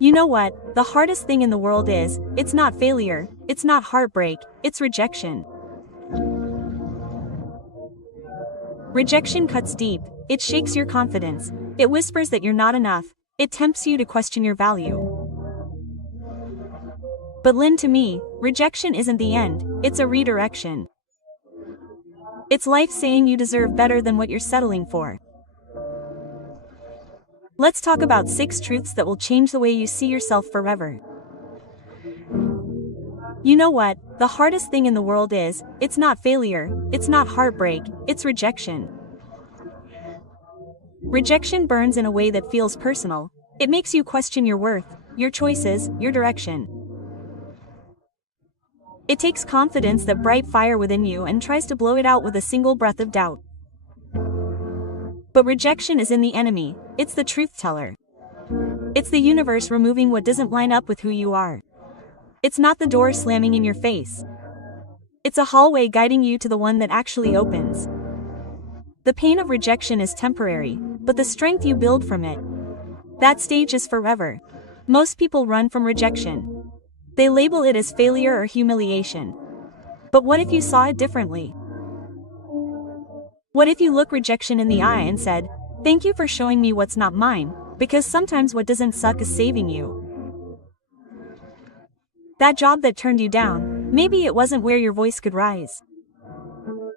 You know what? The hardest thing in the world is, it's not failure, it's not heartbreak, it's rejection. Rejection cuts deep, it shakes your confidence, it whispers that you're not enough, it tempts you to question your value. But listen to me, rejection isn't the end, it's a redirection. It's life saying you deserve better than what you're settling for. Let's talk about 6 truths that will change the way you see yourself forever. You know what? The hardest thing in the world is, it's not failure, it's not heartbreak, it's rejection. Rejection burns in a way that feels personal. It makes you question your worth, your choices, your direction. It takes confidence, that bright fire within you, and tries to blow it out with a single breath of doubt. But rejection isn't the enemy, it's the truth teller. It's the universe removing what doesn't line up with who you are. It's not the door slamming in your face. It's a hallway guiding you to the one that actually opens. The pain of rejection is temporary, but the strength you build from it, that stage is forever. Most people run from rejection. They label it as failure or humiliation. But what if you saw it differently? What if you look rejection in the eye and said, "Thank you for showing me what's not mine, because sometimes what doesn't suck is saving you." That job that turned you down, maybe it wasn't where your voice could rise.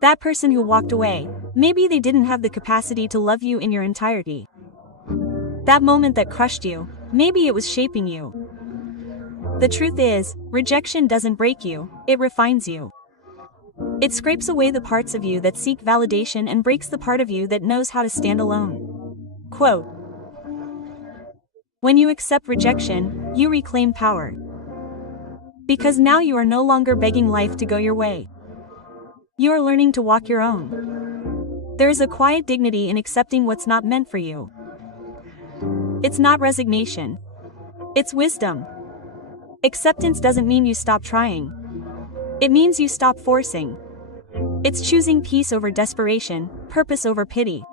That person who walked away, maybe they didn't have the capacity to love you in your entirety. That moment that crushed you, maybe it was shaping you. The truth is, rejection doesn't break you, it refines you. It scrapes away the parts of you that seek validation and breaks the part of you that knows how to stand alone. Quote: "When you accept rejection, you reclaim power. Because now you are no longer begging life to go your way. You are learning to walk your own. There is a quiet dignity in accepting what's not meant for you. It's not resignation. It's wisdom. Acceptance doesn't mean you stop trying. It means you stop forcing. It's choosing peace over desperation, purpose over pity.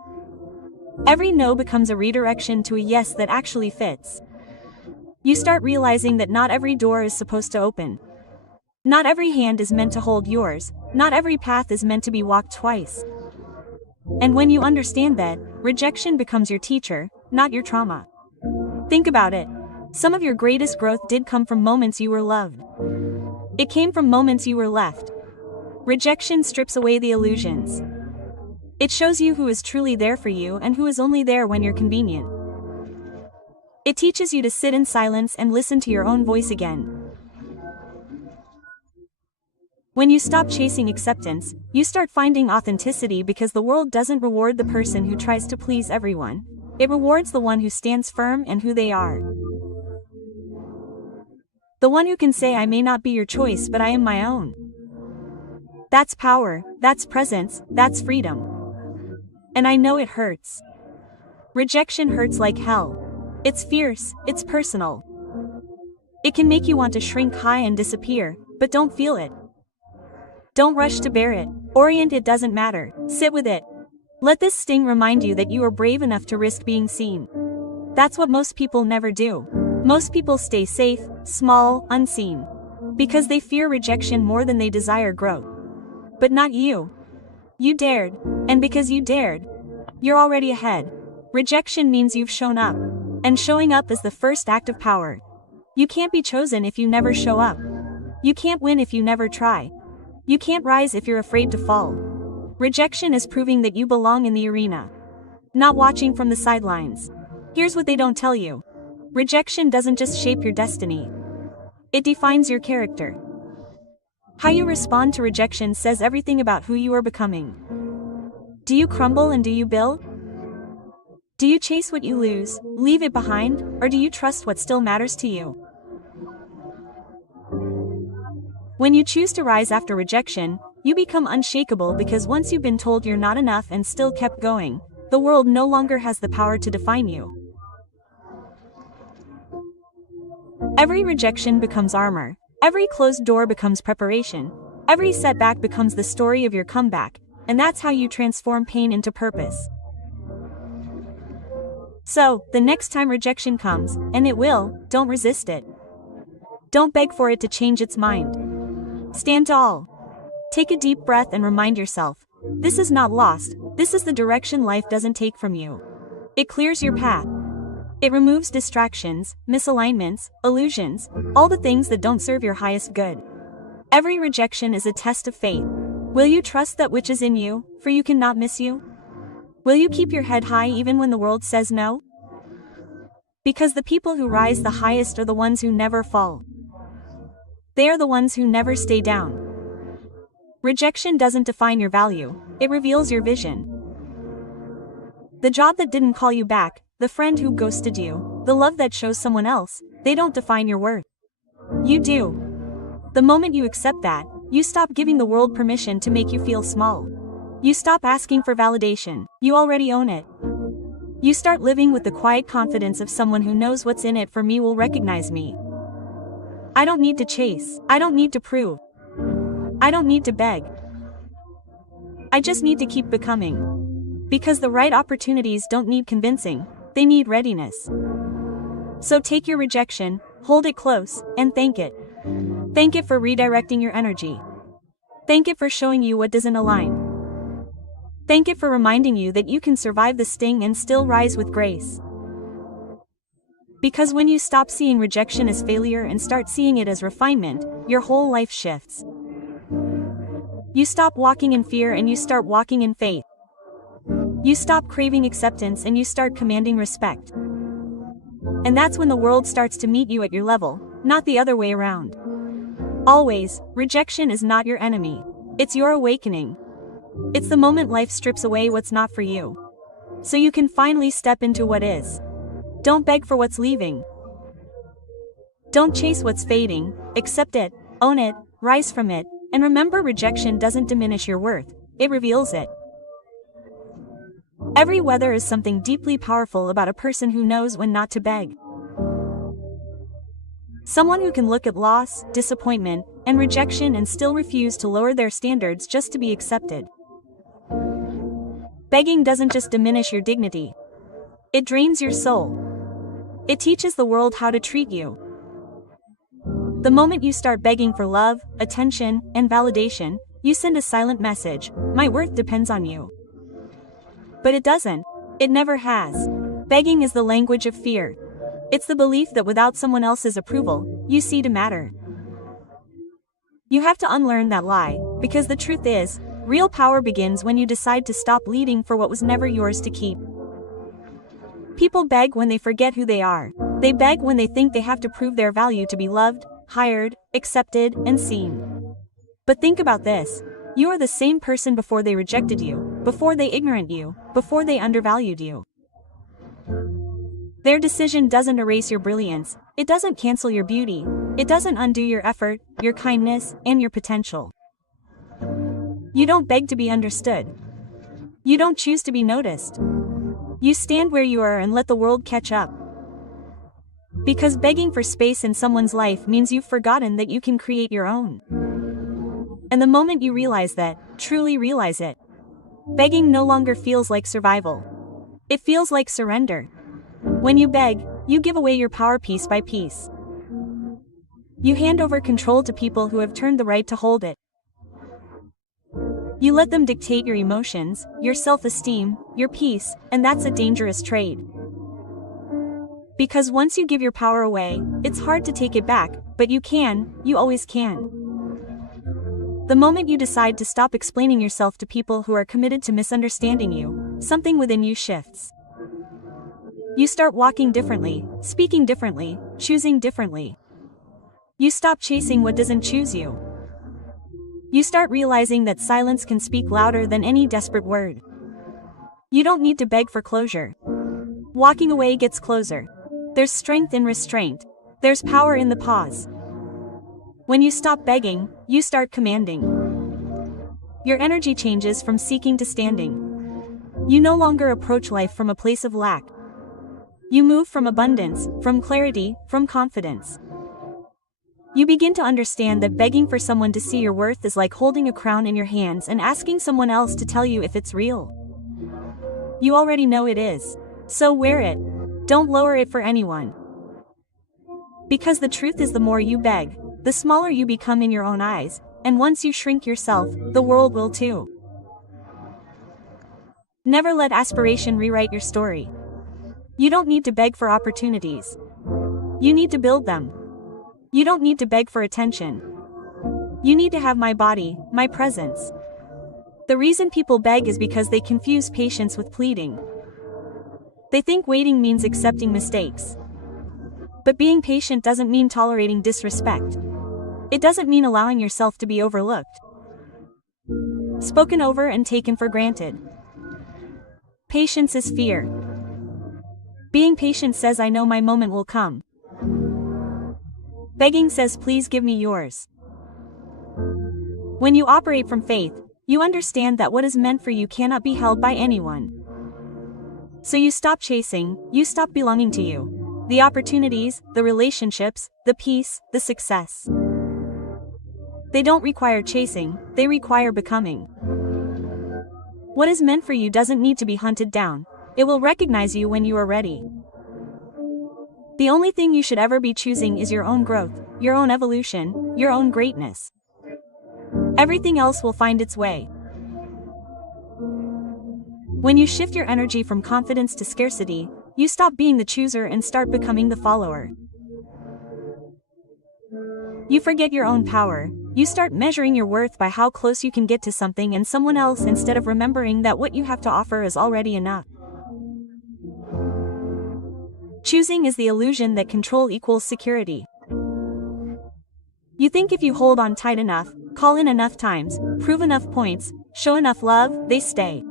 Every no becomes a redirection to a yes that actually fits. You start realizing that not every door is supposed to open. Not every hand is meant to hold yours, not every path is meant to be walked twice. And when you understand that, rejection becomes your teacher, not your trauma. Think about it. Some of your greatest growth did come from moments you were loved. It came from moments you were left. Rejection strips away the illusions. It shows you who is truly there for you and who is only there when you're convenient. It teaches you to sit in silence and listen to your own voice again. When you stop chasing acceptance, you start finding authenticity, because the world doesn't reward the person who tries to please everyone. It rewards the one who stands firm in who they are. The one who can say, "I may not be your choice, but I am my own." That's power, that's presence, that's freedom. And I know it hurts. Rejection hurts like hell. It's fierce, it's personal. It can make you want to shrink high and disappear, but don't feel it. Don't rush to bear it. Orient it, doesn't matter. Sit with it. Let this sting remind you that you are brave enough to risk being seen. That's what most people never do. Most people stay safe, small, unseen. Because they fear rejection more than they desire growth. But not you. You dared. And because you dared, you're already ahead. Rejection means you've shown up. And showing up is the first act of power. You can't be chosen if you never show up. You can't win if you never try. You can't rise if you're afraid to fall. Rejection is proving that you belong in the arena, not watching from the sidelines. Here's what they don't tell you. Rejection doesn't just shape your destiny. It defines your character. How you respond to rejection says everything about who you are becoming. Do you crumble and do you build? Do you chase what you lose, leave it behind, or do you trust what still matters to you? When you choose to rise after rejection, you become unshakable, because once you've been told you're not enough and still kept going, the world no longer has the power to define you. Every rejection becomes armor. Every closed door becomes preparation. Every setback becomes the story of your comeback, and that's how you transform pain into purpose. So, the next time rejection comes, and it will, don't resist it. Don't beg for it to change its mind. Stand tall. Take a deep breath and remind yourself, this is not lost, this is the direction life doesn't take from you. It clears your path. It removes distractions, misalignments, illusions, all the things that don't serve your highest good. Every rejection is a test of faith. Will you trust that which is in you, for you cannot miss you? Will you keep your head high even when the world says no? Because the people who rise the highest are the ones who never fall. They are the ones who never stay down. Rejection doesn't define your value, it reveals your vision. The job that didn't call you back, the friend who ghosted you, the love that chose someone else, they don't define your worth. You do. The moment you accept that, you stop giving the world permission to make you feel small. You stop asking for validation, you already own it. You start living with the quiet confidence of someone who knows what's in it for me will recognize me. I don't need to chase, I don't need to prove. I don't need to beg. I just need to keep becoming. Because the right opportunities don't need convincing, they need readiness. So take your rejection, hold it close, and thank it. Thank it for redirecting your energy. Thank it for showing you what doesn't align. Thank it for reminding you that you can survive the sting and still rise with grace. Because when you stop seeing rejection as failure and start seeing it as refinement, your whole life shifts. You stop walking in fear and you start walking in faith. You stop craving acceptance and you start commanding respect. And that's when the world starts to meet you at your level, not the other way around. Always, rejection is not your enemy. It's your awakening. It's the moment life strips away what's not for you. So you can finally step into what is. Don't beg for what's leaving. Don't chase what's fading, accept it, own it, rise from it, and remember rejection doesn't diminish your worth, it reveals it. Every weather is something deeply powerful about a person who knows when not to beg. Someone who can look at loss, disappointment, and rejection and still refuse to lower their standards just to be accepted. Begging doesn't just diminish your dignity. It drains your soul. It teaches the world how to treat you. The moment you start begging for love, attention, and validation, you send a silent message, my worth depends on you. But it doesn't. It never has. Begging is the language of fear. It's the belief that without someone else's approval, you cease to matter. You have to unlearn that lie, because the truth is, real power begins when you decide to stop leading for what was never yours to keep. People beg when they forget who they are. They beg when they think they have to prove their value to be loved, hired, accepted, and seen. But think about this. You are the same person before they rejected you, before they ignorant you, before they undervalued you. Their decision doesn't erase your brilliance, it doesn't cancel your beauty, it doesn't undo your effort, your kindness, and your potential. You don't beg to be understood. You don't choose to be noticed. You stand where you are and let the world catch up. Because begging for space in someone's life means you've forgotten that you can create your own. And the moment you realize that, truly realize it, begging no longer feels like survival. It feels like surrender. When you beg, you give away your power piece by piece. You hand over control to people who have turned the right to hold it. You let them dictate your emotions, your self-esteem, your peace, and that's a dangerous trade. Because once you give your power away, it's hard to take it back, but you always can. The moment you decide to stop explaining yourself to people who are committed to misunderstanding you, something within you shifts. You start walking differently, speaking differently, choosing differently. You stop chasing what doesn't choose you. You start realizing that silence can speak louder than any desperate word. You don't need to beg for closure. Walking away gets closer. There's strength in restraint. There's power in the pause. When you stop begging, you start commanding. Your energy changes from seeking to standing. You no longer approach life from a place of lack. You move from abundance, from clarity, from confidence. You begin to understand that begging for someone to see your worth is like holding a crown in your hands and asking someone else to tell you if it's real. You already know it is. So wear it. Don't lower it for anyone. Because the truth is, the more you beg, the smaller you become in your own eyes, and once you shrink yourself, the world will too. Never let aspiration rewrite your story. You don't need to beg for opportunities. You need to build them. You don't need to beg for attention. You need to have my body, my presence. The reason people beg is because they confuse patience with pleading. They think waiting means accepting mistakes. But being patient doesn't mean tolerating disrespect. It doesn't mean allowing yourself to be overlooked, spoken over, and taken for granted. Patience is fear. Being patient says, I know my moment will come. Begging says, please give me yours. When you operate from faith, you understand that what is meant for you cannot be held by anyone. So you stop chasing, you stop belonging to you. The opportunities, the relationships, the peace, the success. They don't require chasing, they require becoming. What is meant for you doesn't need to be hunted down. It will recognize you when you are ready. The only thing you should ever be choosing is your own growth, your own evolution, your own greatness. Everything else will find its way. When you shift your energy from confidence to scarcity, you stop being the chooser and start becoming the follower. You forget your own power. You start measuring your worth by how close you can get to something and someone else instead of remembering that what you have to offer is already enough. Choosing is the illusion that control equals security. You think if you hold on tight enough, call in enough times, prove enough points, show enough love, they stay.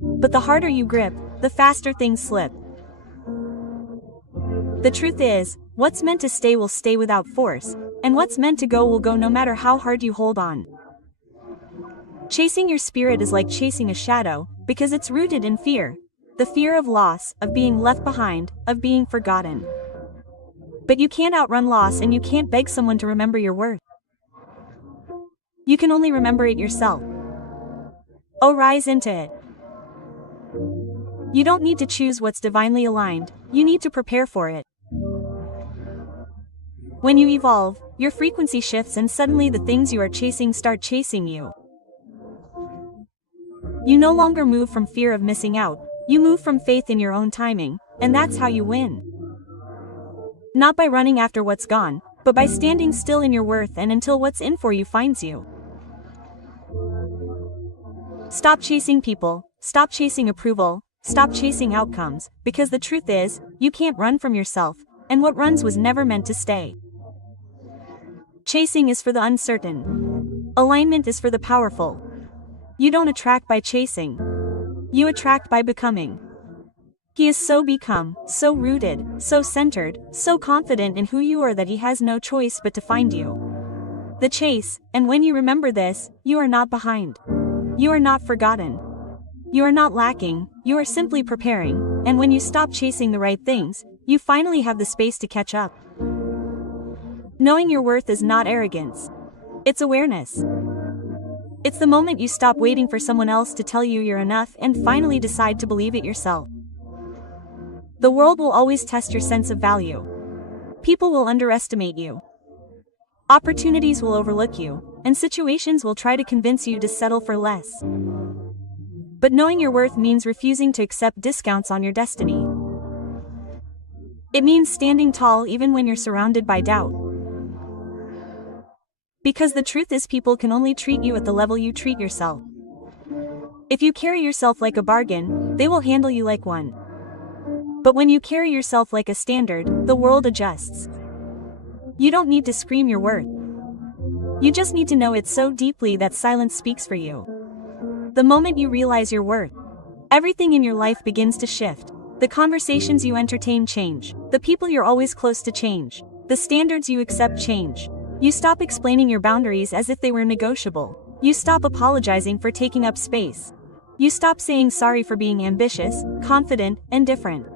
But the harder you grip, the faster things slip. The truth is, what's meant to stay will stay without force, and what's meant to go will go no matter how hard you hold on. Chasing your spirit is like chasing a shadow, because it's rooted in fear. The fear of loss, of being left behind, of being forgotten. But you can't outrun loss, and you can't beg someone to remember your worth. You can only remember it yourself. Oh, rise into it. You don't need to choose what's divinely aligned, you need to prepare for it. When you evolve, your frequency shifts and suddenly the things you are chasing start chasing you. You no longer move from fear of missing out, you move from faith in your own timing, and that's how you win. Not by running after what's gone, but by standing still in your worth and until what's in for you finds you. Stop chasing people, stop chasing approval, stop chasing outcomes, because the truth is, you can't run from yourself, and what runs was never meant to stay. Chasing is for the uncertain. Alignment is for the powerful. You don't attract by chasing. You attract by becoming. He is so become, so rooted, so centered, so confident in who you are that he has no choice but to find you. The chase, and when you remember this, you are not behind. You are not forgotten. You are not lacking, you are simply preparing, and when you stop chasing the right things, you finally have the space to catch up. Knowing your worth is not arrogance. It's awareness. It's the moment you stop waiting for someone else to tell you you're enough and finally decide to believe it yourself. The world will always test your sense of value. People will underestimate you. Opportunities will overlook you, and situations will try to convince you to settle for less. But knowing your worth means refusing to accept discounts on your destiny. It means standing tall even when you're surrounded by doubt. Because the truth is, people can only treat you at the level you treat yourself. If you carry yourself like a bargain, they will handle you like one. But when you carry yourself like a standard, the world adjusts. You don't need to scream your worth. You just need to know it so deeply that silence speaks for you. The moment you realize your worth, everything in your life begins to shift. The conversations you entertain change. The people you're always close to change. The standards you accept change. You stop explaining your boundaries as if they were negotiable. You stop apologizing for taking up space. You stop saying sorry for being ambitious, confident, and different.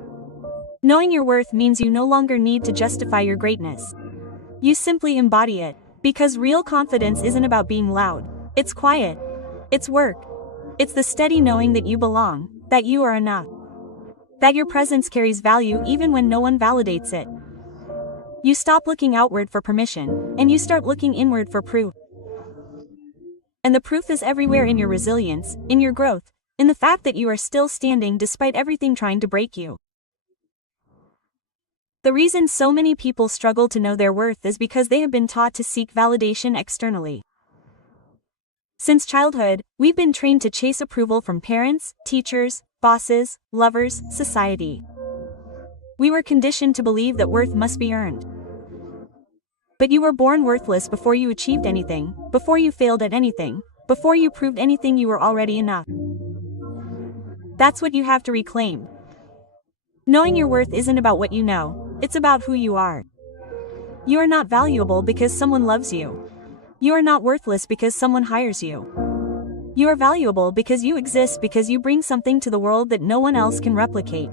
Knowing your worth means you no longer need to justify your greatness. You simply embody it, because real confidence isn't about being loud. It's quiet. It's work. It's the steady knowing that you belong, that you are enough. That your presence carries value even when no one validates it. You stop looking outward for permission, and you start looking inward for proof. And the proof is everywhere in your resilience, in your growth, in the fact that you are still standing despite everything trying to break you. The reason so many people struggle to know their worth is because they have been taught to seek validation externally. Since childhood, we've been trained to chase approval from parents, teachers, bosses, lovers, society. We were conditioned to believe that worth must be earned. But you were born worthless before you achieved anything, before you failed at anything, before you proved anything. You were already enough. That's what you have to reclaim. Knowing your worth isn't about what you know, it's about who you are. You are not valuable because someone loves you. You are not worthless because someone hires you. You are valuable because you exist, because you bring something to the world that no one else can replicate.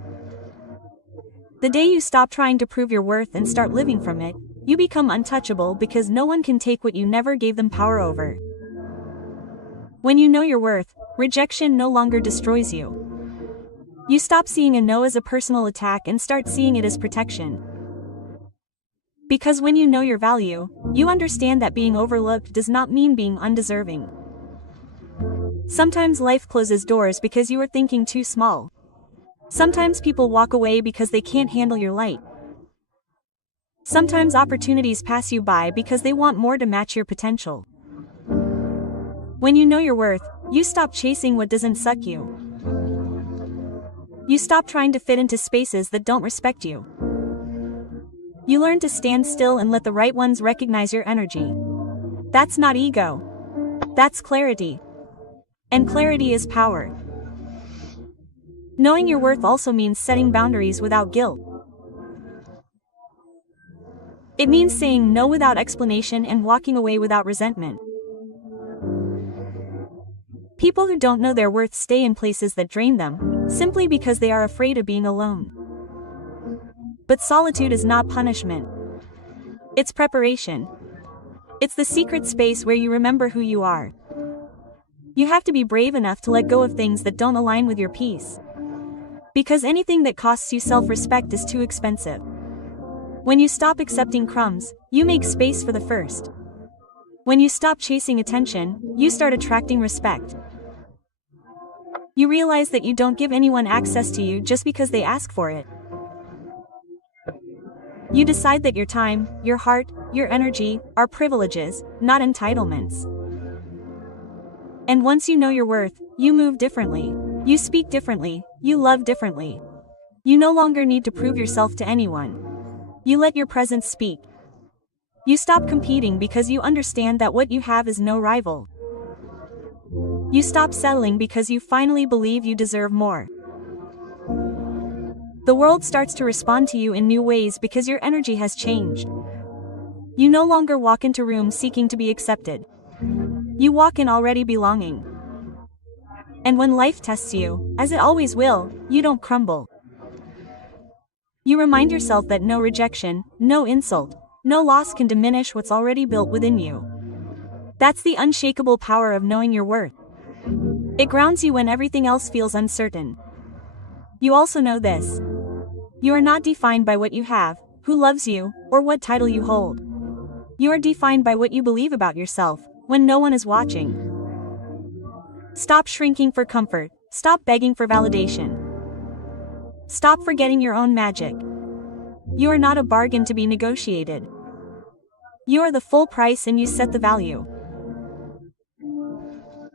The day you stop trying to prove your worth and start living from it, you become untouchable because no one can take what you never gave them power over. When you know your worth, rejection no longer destroys you. You stop seeing a no as a personal attack and start seeing it as protection. Because when you know your value, you understand that being overlooked does not mean being undeserving. Sometimes life closes doors because you are thinking too small. Sometimes people walk away because they can't handle your light. Sometimes opportunities pass you by because they want more to match your potential. When you know your worth, you stop chasing what doesn't suck you. You stop trying to fit into spaces that don't respect you. You learn to stand still and let the right ones recognize your energy. That's not ego. That's clarity. And clarity is power. Knowing your worth also means setting boundaries without guilt. It means saying no without explanation and walking away without resentment. People who don't know their worth stay in places that drain them, simply because they are afraid of being alone. But solitude is not punishment. It's preparation. It's the secret space where you remember who you are. You have to be brave enough to let go of things that don't align with your peace. Because anything that costs you self-respect is too expensive. When you stop accepting crumbs, you make space for the first. When you stop chasing attention, you start attracting respect. You realize that you don't give anyone access to you just because they ask for it. You decide that your time, your heart, your energy are privileges, not entitlements. And once you know your worth, you move differently. You speak differently. You love differently. You no longer need to prove yourself to anyone. You let your presence speak. You stop competing because you understand that what you have is no rival. You stop settling because you finally believe you deserve more. The world starts to respond to you in new ways because your energy has changed. You no longer walk into rooms seeking to be accepted. You walk in already belonging. And when life tests you, as it always will, you don't crumble. You remind yourself that no rejection, no insult, no loss can diminish what's already built within you. That's the unshakable power of knowing your worth. It grounds you when everything else feels uncertain. You also know this. You are not defined by what you have, who loves you, or what title you hold. You are defined by what you believe about yourself, when no one is watching. Stop shrinking for comfort. Stop begging for validation. Stop forgetting your own magic. You are not a bargain to be negotiated. You are the full price and you set the value.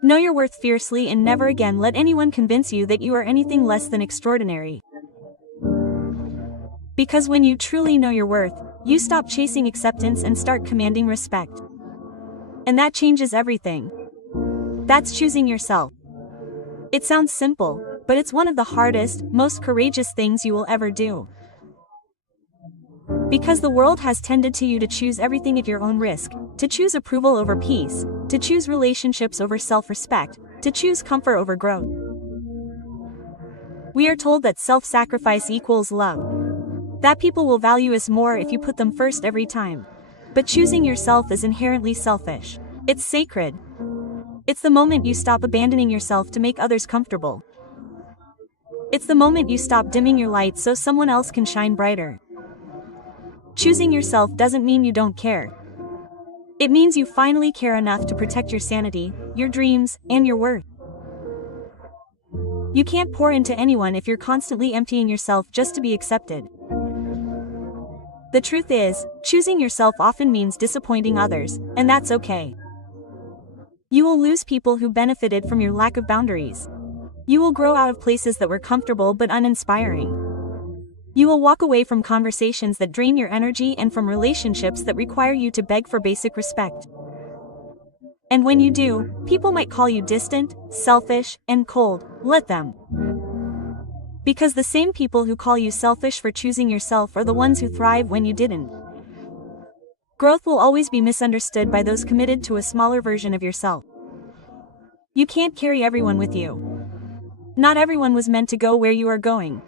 Know your worth fiercely and never again let anyone convince you that you are anything less than extraordinary. Because when you truly know your worth, you stop chasing acceptance and start commanding respect. And that changes everything. That's choosing yourself. It sounds simple, but it's one of the hardest, most courageous things you will ever do. Because the world has tended to you to choose everything at your own risk, to choose approval over peace, to choose relationships over self-respect, to choose comfort over growth. We are told that self-sacrifice equals love. That people will value us more if you put them first every time. But choosing yourself is inherently selfish. It's sacred. It's the moment you stop abandoning yourself to make others comfortable. It's the moment you stop dimming your light so someone else can shine brighter. Choosing yourself doesn't mean you don't care. It means you finally care enough to protect your sanity, your dreams, and your worth. You can't pour into anyone if you're constantly emptying yourself just to be accepted. The truth is, choosing yourself often means disappointing others, and that's okay. You will lose people who benefited from your lack of boundaries. You will grow out of places that were comfortable but uninspiring. You will walk away from conversations that drain your energy and from relationships that require you to beg for basic respect. And when you do, people might call you distant, selfish, and cold. Let them. Because the same people who call you selfish for choosing yourself are the ones who thrive when you didn't. Growth will always be misunderstood by those committed to a smaller version of yourself. You can't carry everyone with you. Not everyone was meant to go where you are going.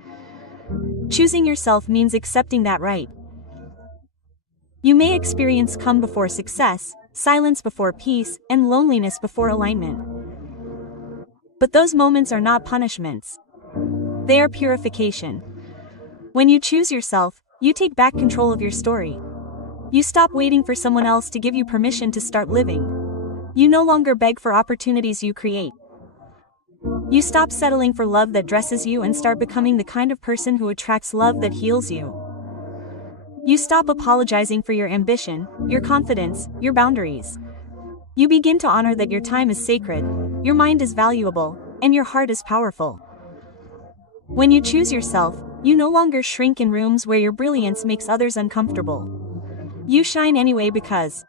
Choosing yourself means accepting that right. You may experience calm before success, silence before peace, and loneliness before alignment. But those moments are not punishments. They are purification. When you choose yourself, you take back control of your story. You stop waiting for someone else to give you permission to start living. You no longer beg for opportunities you create. You stop settling for love that dresses you and start becoming the kind of person who attracts love that heals you. You stop apologizing for your ambition, your confidence, your boundaries. You begin to honor that your time is sacred, your mind is valuable, and your heart is powerful. When you choose yourself, you no longer shrink in rooms where your brilliance makes others uncomfortable. You shine anyway because